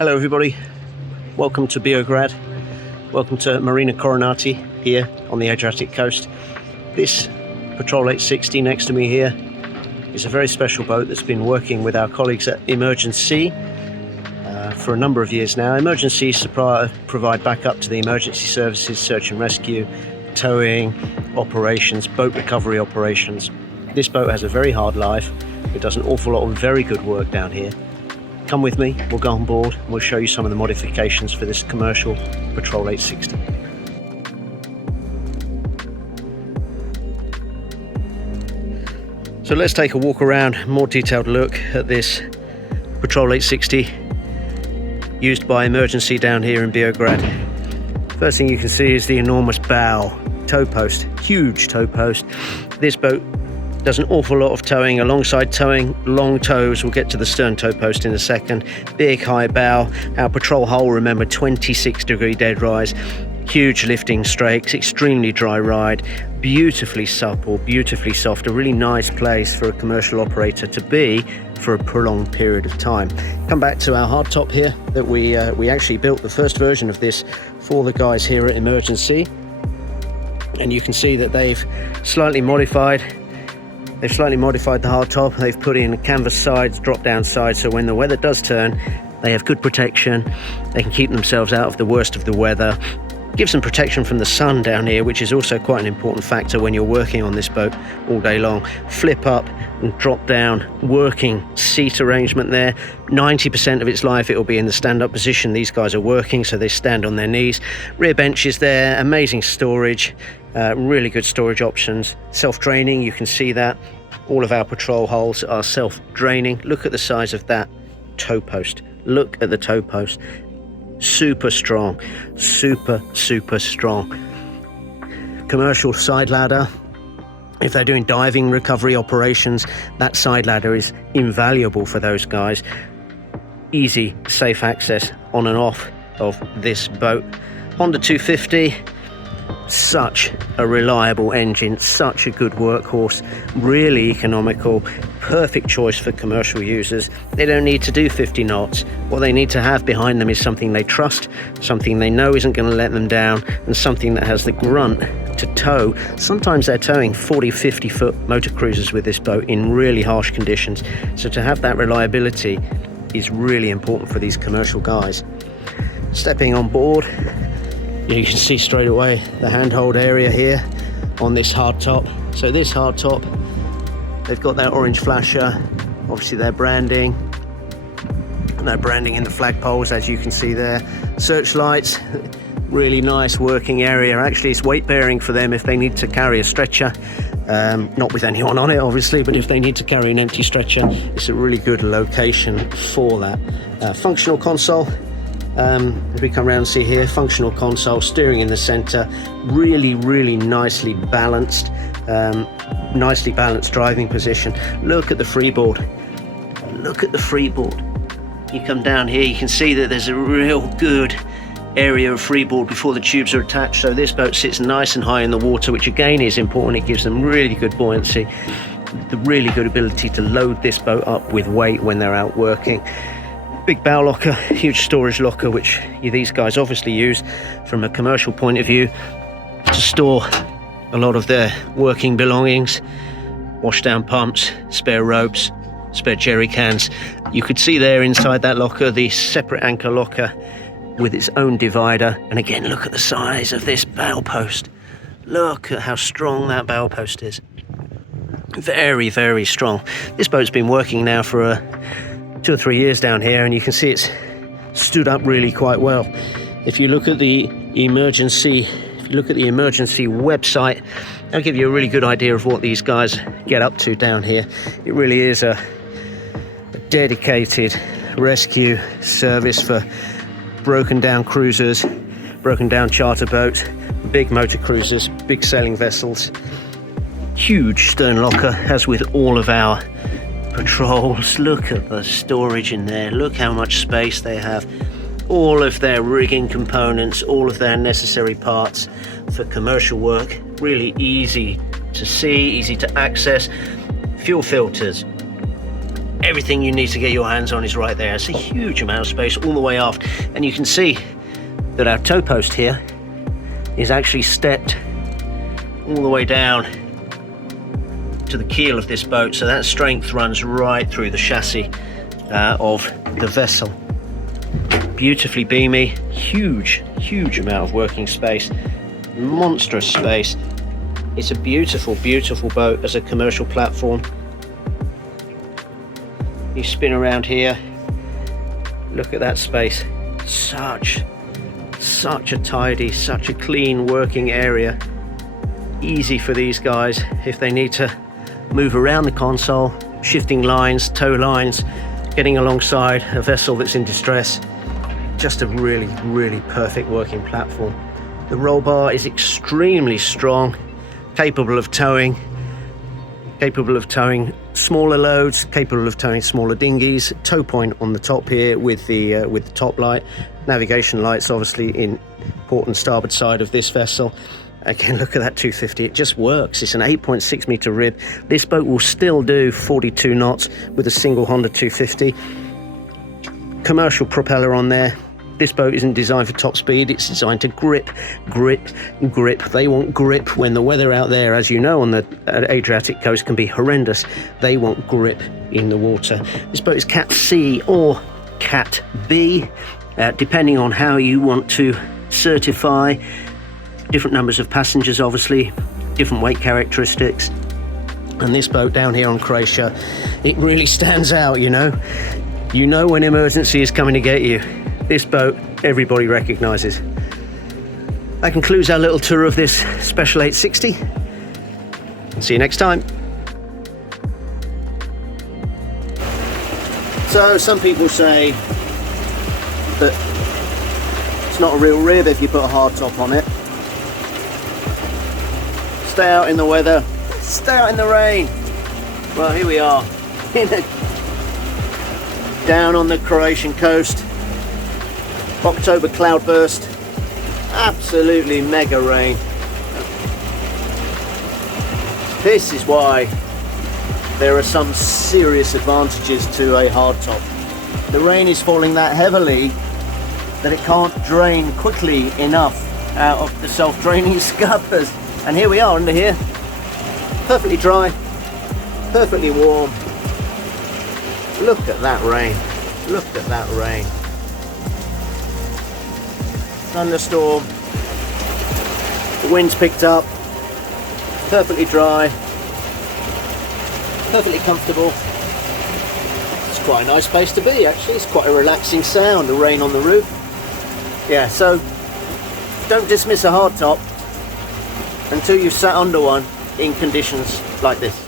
Hello everybody, welcome to Beograd, welcome to Marina Coronati here on the Adriatic coast. This Patrol 860 next to me here is a very special boat that's been working with our colleagues at EmergenSea for a number of years now. EmergenSea provide backup to the emergency services, search and rescue, towing operations, boat recovery operations. This boat has a very hard life. It does an awful lot of very good work down here. Come with me, we'll go on board and we'll show you some of the modifications for this commercial Patrol 860. So let's take a walk around, more detailed look at this Patrol 860 used by EmergenSea down here in Beograd. First thing you can see is the enormous bow tow post, huge tow post. This boat does an awful lot of towing. Alongside towing, long tows. We'll get to the stern tow post in a second. Big high bow. Our patrol hull, remember, 26-degree dead rise. Huge lifting strakes, extremely dry ride, beautifully supple, beautifully soft. A really nice place for a commercial operator to be for a prolonged period of time. Come back to our hardtop here that we actually built the first version of this for the guys here at EmergenSea. And you can see that they've slightly modified the hardtop. They've put in canvas sides, drop down sides, so when the weather does turn, they have good protection. They can keep themselves out of the worst of the weather. Gives them protection from the sun down here, which is also quite an important factor when you're working on this boat all day long. Flip up and drop down, working seat arrangement there. 90% of its life it will be in the stand-up position. These guys are working, so they stand on their knees. Rear benches there, amazing storage, really good storage options. Self-draining, you can see that. All of our patrol hulls are self-draining. Look at the size of that tow post. Look at the tow post. Super strong, super strong. Commercial side ladder. If they're doing diving recovery operations, that side ladder is invaluable for those guys. Easy, safe access on and off of this boat. Honda 250, such a reliable engine, such a good workhorse, really economical, perfect choice for commercial users. They don't need to do 50 knots. What they need to have behind them is something they trust, something they know isn't going to let them down, and something that has the grunt to tow. Sometimes they're towing 40-50 foot motor cruisers with this boat in really harsh conditions, so to have that reliability is really important for these commercial guys. Stepping on board, you can see straight away the handhold area here on this hardtop. So this hardtop, they've got their orange flasher, obviously their branding, and their branding in the flagpoles, as you can see there. Searchlights, really nice working area. Actually, it's weight bearing for them if they need to carry a stretcher. Not with anyone on it, obviously, but if they need to carry an empty stretcher, it's a really good location for that. Functional console. If we come around and see here, functional console, steering in the center, really nicely balanced driving position. Look at the freeboard. Look at the freeboard. You come down here, you can see that there's a real good area of freeboard before the tubes are attached, so this boat sits nice and high in the water, which again is important. It gives them really good buoyancy, the really good ability to load this boat up with weight when they're out working. Big bow locker, huge storage locker, which these guys obviously use from a commercial point of view to store a lot of their working belongings, washdown pumps, spare ropes, spare jerry cans. You could see there inside that locker the separate anchor locker with its own divider. And again, look at the size of this bow post. Look at how strong that bow post is. Very strong. This boat's been working now for 2 or 3 years down here, and you can see it's stood up really quite well. If you look at the EmergenSea website, that'll give you a really good idea of what these guys get up to down here. It really is a dedicated rescue service for broken down cruisers, broken down charter boats, big motor cruisers, big sailing vessels. Huge stern locker, as with all of our patrols. Look at the storage in there. Look how much space they have. All of their rigging components, all of their necessary parts for commercial work. Really easy to see, easy to access. Fuel filters everything you need to get your hands on is right there. It's a huge amount of space all the way aft, and you can see that our tow post here is actually stepped all the way down to the keel of this boat, so that strength runs right through the chassis of the vessel. Beautifully beamy, huge amount of working space, monstrous space. It's a beautiful boat as a commercial platform. You spin around here, look at that space. Such a tidy, such a clean working area. Easy for these guys if they need to move around the console, shifting lines, tow lines, getting alongside a vessel that's in distress. Just a really perfect working platform. The roll bar is extremely strong, capable of towing smaller loads, capable of towing smaller dinghies. Tow point on the top here with the top light, navigation lights obviously in port and starboard side of this vessel. Again, look at that 250, it just works. It's an 8.6 meter rib. This boat will still do 42 knots with a single Honda 250. Commercial propeller on there. This boat isn't designed for top speed, it's designed to grip. They want grip when the weather out there, as you know, on the Adriatic coast can be horrendous. They want grip in the water. This boat is Cat C or Cat B, depending on how you want to certify. Different numbers of passengers, obviously, different weight characteristics. And this boat down here on Croatia, it really stands out, you know. You know when EmergenSea is coming to get you. This boat, everybody recognises. That concludes our little tour of this Special 860. See you next time. So some people say that it's not a real rib if you put a hard top on it. Stay out in the weather, stay out in the rain. Well, here we are, down on the Croatian coast. October cloudburst, absolutely mega rain. This is why there are some serious advantages to a hard top. The rain is falling that heavily that it can't drain quickly enough out of the self-draining scuppers. And here we are under here, perfectly dry, perfectly warm. Look at that rain, look at that rain. Thunderstorm, the wind's picked up, perfectly dry, perfectly comfortable. It's quite a nice place to be actually, it's quite a relaxing sound, the rain on the roof. Yeah, so don't dismiss a hard top until you've sat under one in conditions like this.